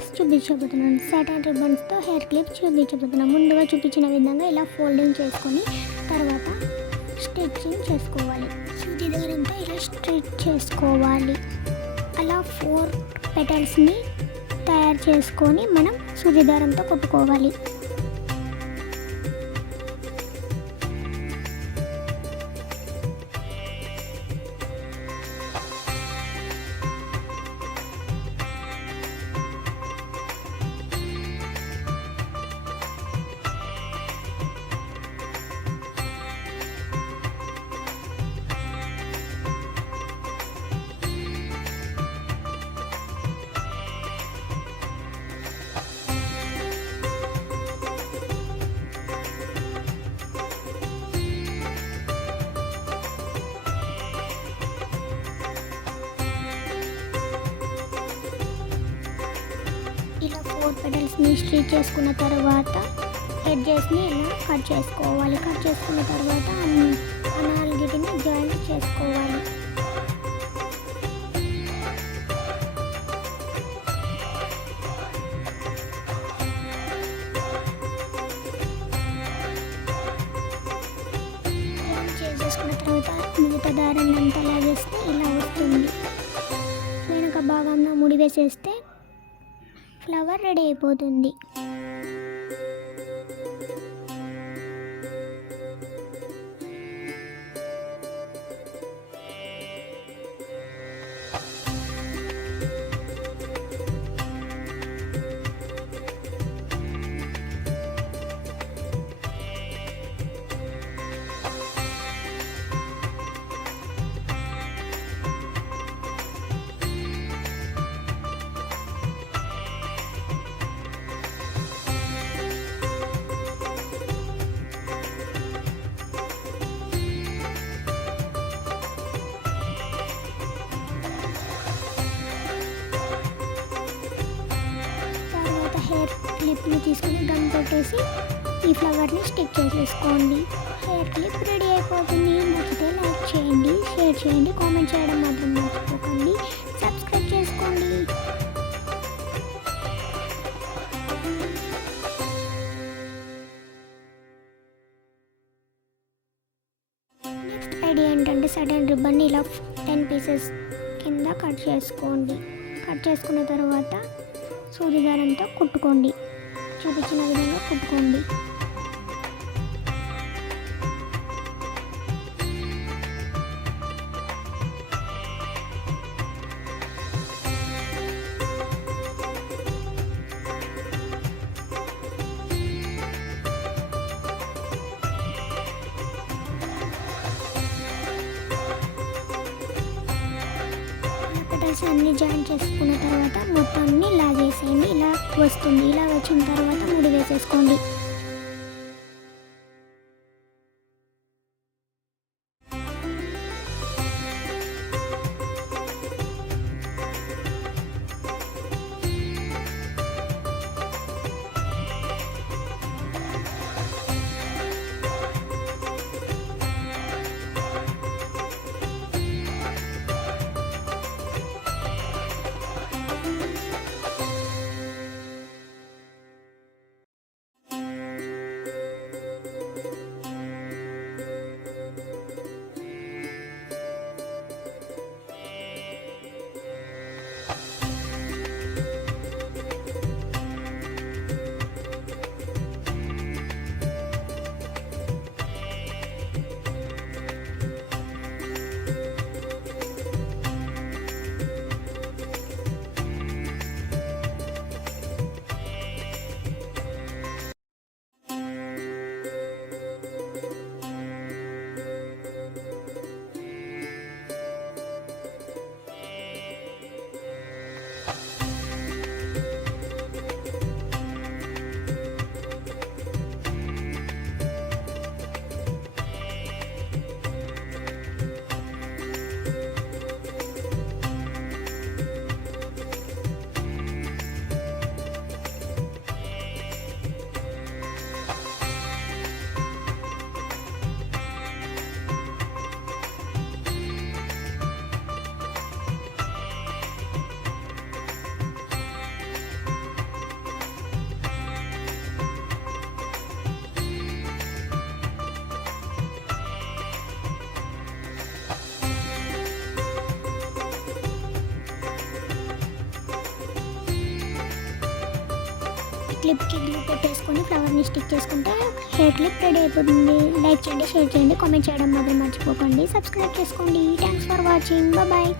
క్లిప్స్ చూపించబోతున్నాను. సాటిన్ రిబ్బన్స్తో hair clips చూపించబోతున్నాను. ముందుగా చూపించిన విధంగా ఇలా ఫోల్డింగ్ చేసుకొని తర్వాత స్టిచ్చింగ్ చేసుకోవాలి. సూది దారంతో ఇలా స్టిచ్ చేసుకోవాలి. అలా 4 పెటల్స్ని తయారు చేసుకొని మనం సూది దారంతో కుట్టుకోవాలి. ఇలా 4 పెటల్స్ని స్టిచ్ చేసుకున్న తర్వాత ఎడ్జెస్ని ఇలా కట్ చేసుకోవాలి. కట్ చేసుకున్న తర్వాత ఆ 4టిని జాయింట్ చేసుకోవాలి. చేసుకున్న తర్వాత మిగతా దారాన్ని అంతా లాగేస్తే ఇలా వస్తుంది. వెనక భాగంలో ముడి వేసేస్తే ఫ్లవర్ రెడీ అయిపోతుంది. హెయిర్ క్లిప్ని తీసుకుని గమ్ పెట్టేసి ఈ ఫ్లవర్ని స్టిక్ చేసేసుకోండి. హెయిర్ క్లిప్ రెడీ అయిపోతుంది. నచ్చితే లైక్ చేయండి, షేర్ చేయండి, కామెంట్ చేయడం మాత్రం మర్చిపోకండి. సబ్స్క్రైబ్ చేసుకోండి. నెక్స్ట్ ఐడియా ఏంటంటే సాటిన్ రిబ్బన్ని ఇలా 10 పీసెస్ కింద కట్ చేసుకోండి. కట్ చేసుకున్న తర్వాత సూది దారంతో కుట్టుకోండి. చూపించిన విధంగా కుట్టుకోండి. పెటల్స్ అన్నీ జాయిన్ చేసుకున్న తర్వాత మొత్తాన్ని లాగేసేయండి. ఇలా వస్తుంది. ఇలా వచ్చిన తర్వాత ముడి వేసేసుకోండి. క్లిప్కి గ్లూ పెట్టేసుకొని ఫ్లవర్ని స్టిక్ చేసుకుంటే హెయిర్ క్లిప్ రెడీ అయిపోతుంది. లైక్ చేయండి, షేర్ చేయండి, కామెంట్ చేయడం మాత్రం మర్చిపోకండి. సబ్స్క్రైబ్ చేసుకోండి. Thanks for watching. బాయ్.